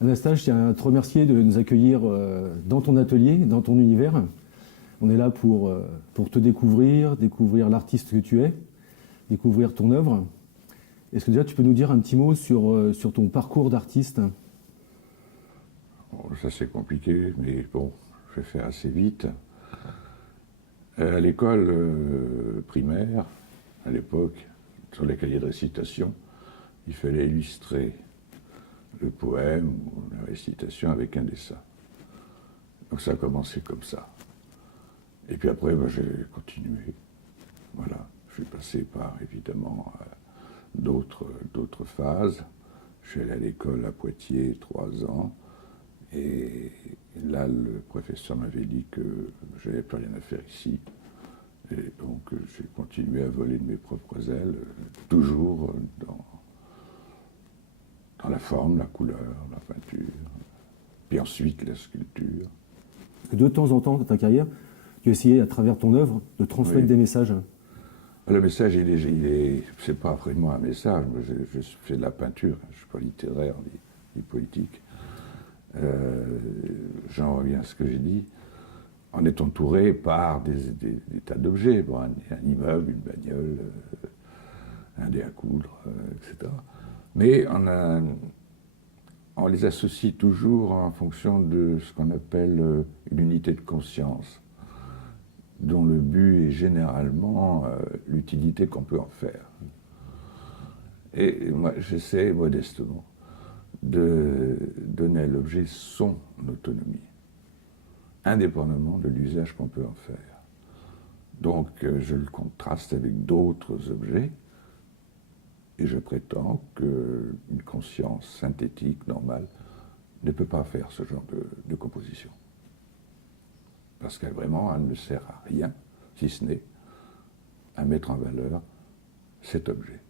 Anastasia, je tiens à te remercier de nous accueillir dans ton atelier, dans ton univers. On est là pour te découvrir, découvrir l'artiste que tu es, découvrir ton œuvre. Est-ce que déjà tu peux nous dire un petit mot sur ton parcours d'artiste? Bon, ça c'est compliqué, mais bon, je vais faire assez vite. À l'école primaire, à l'époque, sur les cahiers de récitation, il fallait illustrer le poème ou la récitation avec un dessin. Donc ça a commencé comme ça. Et puis après, j'ai continué. Voilà, je suis passé par, évidemment, d'autres phases. Je suis allé à l'école à Poitiers 3 ans. Et là, le professeur m'avait dit que je n'avais plus rien à faire ici. Et donc, j'ai continué à voler de mes propres ailes, toujours dans la forme, la couleur, la peinture, puis ensuite la sculpture. De temps en temps, dans ta carrière, tu as essayé, à travers ton œuvre, de transmettre des messages. Le message, c'est pas vraiment un message. Moi, je fais de la peinture, je ne suis pas littéraire ni politique. J'en reviens à ce que j'ai dit. On est entouré par des tas d'objets, bon, un immeuble, une bagnole, un dé à coudre, etc. Mais on les associe toujours en fonction de ce qu'on appelle une unité de conscience, dont le but est généralement l'utilité qu'on peut en faire. Et moi, j'essaie modestement de donner à l'objet son autonomie, indépendamment de l'usage qu'on peut en faire. Donc, je le contraste avec d'autres objets, et je prétends qu'une conscience synthétique, normale, ne peut pas faire ce genre de composition. Parce qu'elle vraiment, elle ne sert à rien, si ce n'est à mettre en valeur cet objet.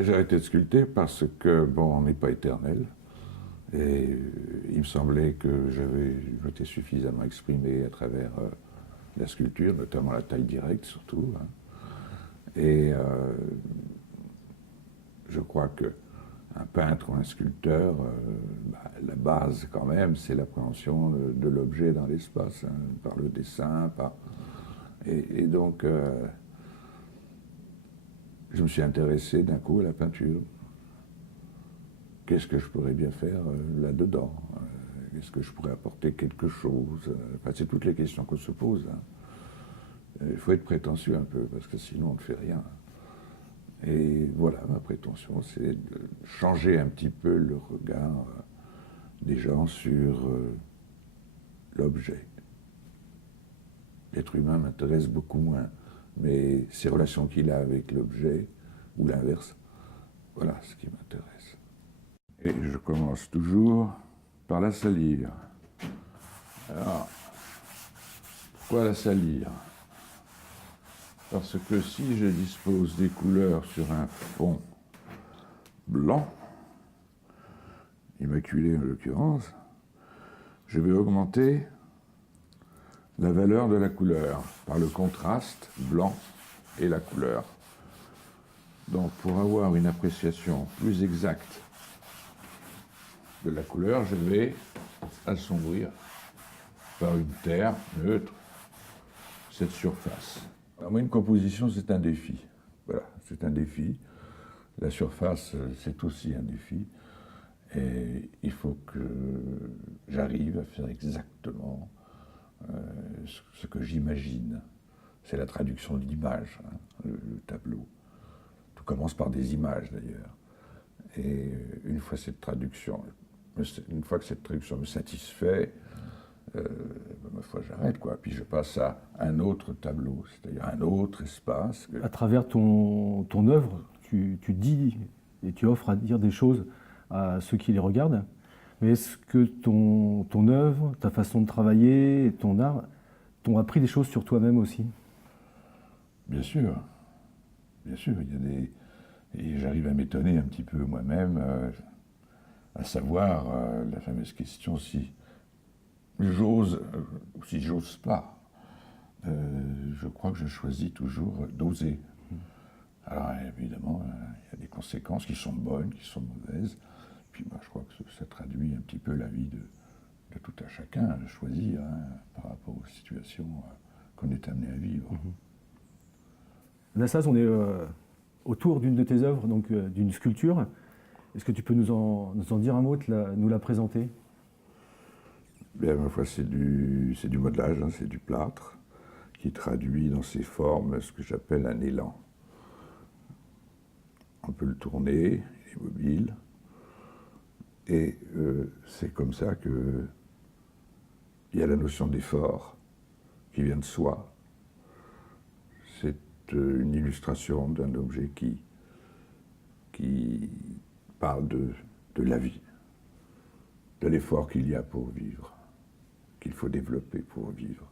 J'ai arrêté de sculpter parce que, bon, on n'est pas éternel. Et il me semblait que je m'étais suffisamment exprimé à travers la sculpture, notamment la taille directe surtout. Hein. Et je crois qu'un peintre ou un sculpteur, la base quand même, c'est l'appréhension de l'objet dans l'espace, hein, par le dessin, Et donc, je me suis intéressé d'un coup à la peinture. Qu'est-ce que je pourrais bien faire là-dedans? Est-ce que je pourrais apporter quelque chose? Enfin, c'est toutes les questions qu'on se pose. Hein. Il faut être prétentieux un peu, parce que sinon on ne fait rien. Et voilà, ma prétention, c'est de changer un petit peu le regard des gens sur l'objet. L'être humain m'intéresse beaucoup moins, mais ces relations qu'il a avec l'objet, ou l'inverse, voilà ce qui m'intéresse. Et je commence toujours par la salir. Alors, pourquoi la salir? Parce que si je dispose des couleurs sur un fond blanc, immaculé en l'occurrence, je vais augmenter la valeur de la couleur par le contraste blanc et la couleur. Donc pour avoir une appréciation plus exacte de la couleur, je vais assombrir par une terre neutre cette surface. Alors, moi, une composition, c'est un défi. Voilà, c'est un défi. La surface, c'est aussi un défi. Et il faut que j'arrive à faire exactement ce que j'imagine. C'est la traduction de l'image, hein, le tableau. Tout commence par des images, d'ailleurs. Et une fois que cette traduction me satisfait, ma foi, j'arrête, quoi. Puis je passe à un autre tableau, c'est-à-dire un autre espace. À travers ton œuvre, tu dis et tu offres à dire des choses à ceux qui les regardent. Mais est-ce que ton œuvre, ta façon de travailler, ton art, t'ont appris des choses sur toi-même aussi? Bien sûr, il y a des... Et j'arrive à m'étonner un petit peu moi-même, à savoir la fameuse question si j'ose ou si j'ose pas. Je crois que je choisis toujours d'oser. Alors évidemment, il y a des conséquences qui sont bonnes, qui sont mauvaises. puis moi, je crois que ça traduit un petit peu la vie de tout un chacun, de choisir par rapport aux situations qu'on est amené à vivre. Nassas, on est autour d'une de tes œuvres, donc d'une sculpture. Est-ce que tu peux nous en dire un mot, nous la présenter? Bien, ma foi, c'est du modelage, c'est du plâtre, qui traduit dans ses formes ce que j'appelle un élan. On peut le tourner, il est mobile, et c'est comme ça qu'il y a la notion d'effort qui vient de soi. C'est une illustration d'un objet qui parle de la vie, de l'effort qu'il y a pour vivre, qu'il faut développer pour vivre.